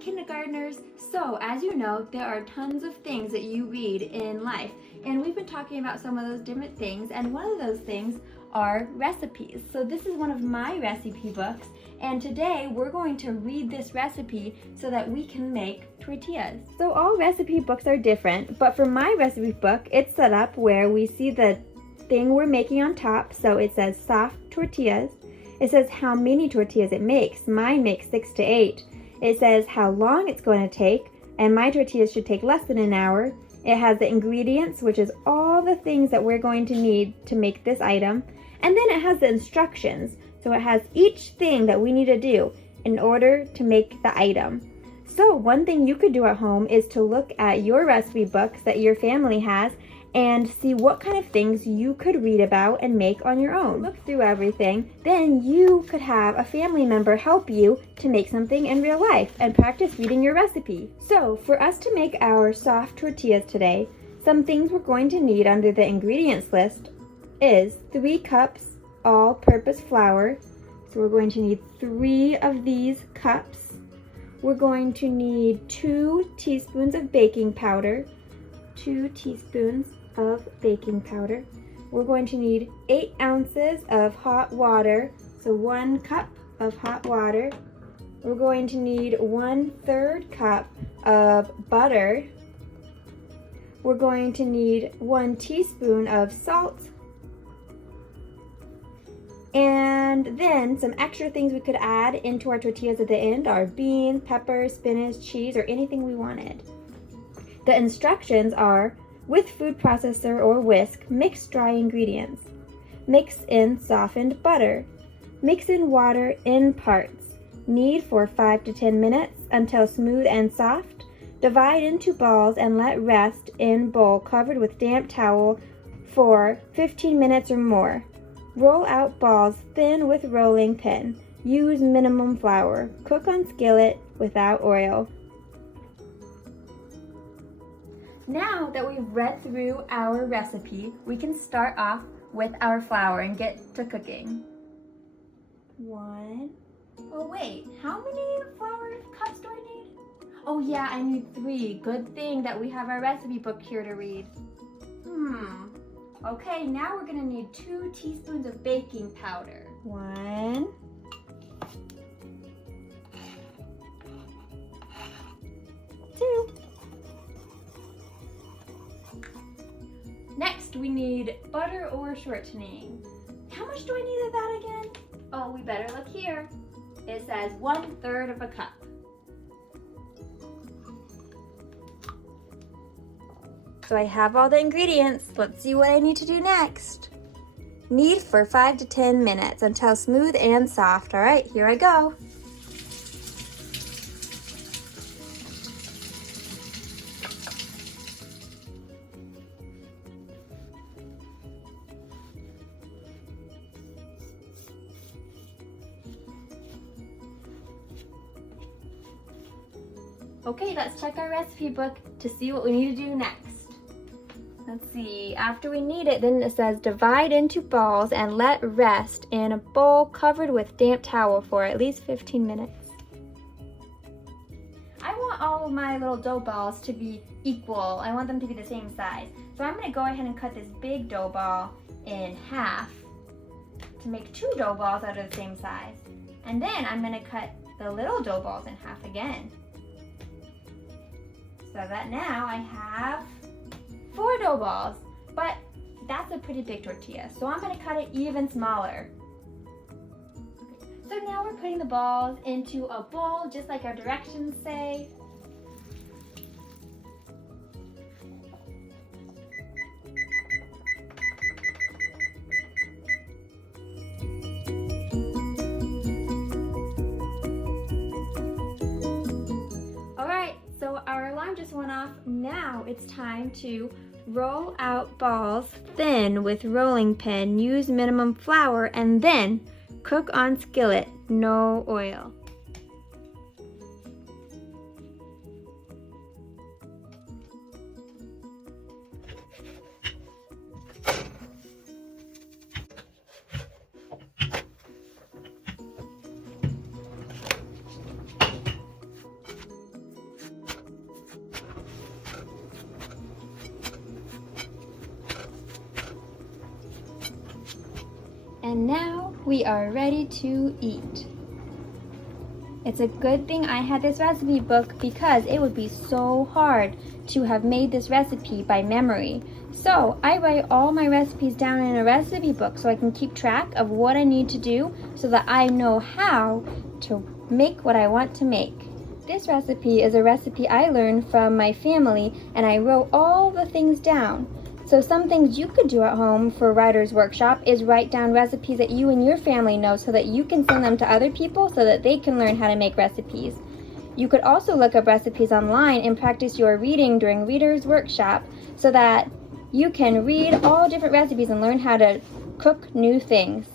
kindergartners. So as you know, there are tons of things that you read in life, and we've been talking about some of those different things, and one of those things are recipes. So this is one of my recipe books, and today we're going to read this recipe so that we can make tortillas. So all recipe books are different, but for my recipe book, it's set up where we see the thing we're making on top. So it says soft tortillas. It says how many tortillas it makes. Mine makes 6 to 8. It says how long it's going to take, and my tortillas should take less than an hour. It has the ingredients, which is all the things that we're going to need to make this item. And then it has the instructions. So it has each thing that we need to do in order to make the item. So one thing you could do at home is to look at your recipe books that your family has and see what kind of things you could read about and make on your own. Look through everything, then you could have a family member help you to make something in real life and practice reading your recipe. So for us to make our soft tortillas today, some things we're going to need under the ingredients list is 3 cups all-purpose flour. So we're going to need 3 of these cups. We're going to need 2 teaspoons of baking powder, 2 teaspoons of baking powder. We're going to need 8 ounces of hot water, so 1 cup of hot water. We're going to need 1/3 cup of butter. We're going to need 1 teaspoon of salt. And then some extra things we could add into our tortillas at the end are beans, peppers, spinach, cheese, or anything we wanted. The instructions are: with food processor or whisk, mix dry ingredients. Mix in softened butter. Mix in water in parts. Knead for 5 to 10 minutes until smooth and soft. Divide into balls and let rest in bowl covered with damp towel for 15 minutes or more. Roll out balls thin with rolling pin. Use minimum flour. Cook on skillet without oil. Now that we've read through our recipe, we can start off with our flour and get to cooking. 1. Oh wait, how many flour cups do I need? Oh yeah, I need 3. Good thing that we have our recipe book here to read. Okay, now we're gonna need 2 teaspoons of baking powder. 1. 2. Next, we need butter or shortening. How much do I need of that again? Oh, we better look here. It says 1/3 of a cup. So I have all the ingredients. Let's see what I need to do next. Knead for 5 to 10 minutes until smooth and soft. All right, here I go. Okay, let's check our recipe book to see what we need to do next. Let's see, after we knead it, then it says divide into balls and let rest in a bowl covered with damp towel for at least 15 minutes. I want all of my little dough balls to be equal. I want them to be the same size. So I'm gonna go ahead and cut this big dough ball in half to make 2 dough balls out of the same size. And then I'm gonna cut the little dough balls in half again. So that now I have 4 dough balls, but that's a pretty big tortilla, so I'm gonna cut it even smaller. So now we're putting the balls into a bowl, just like our directions say. So our alarm just went off. Now it's time to roll out balls thin with rolling pin, use minimum flour, and then cook on skillet, no oil. And now we are ready to eat. It's a good thing I had this recipe book because it would be so hard to have made this recipe by memory. So I write all my recipes down in a recipe book so I can keep track of what I need to do so that I know how to make what I want to make. This recipe is a recipe I learned from my family, and I wrote all the things down. So some things you could do at home for Writer's Workshop is write down recipes that you and your family know so that you can send them to other people so that they can learn how to make recipes. You could also look up recipes online and practice your reading during Reader's Workshop so that you can read all different recipes and learn how to cook new things.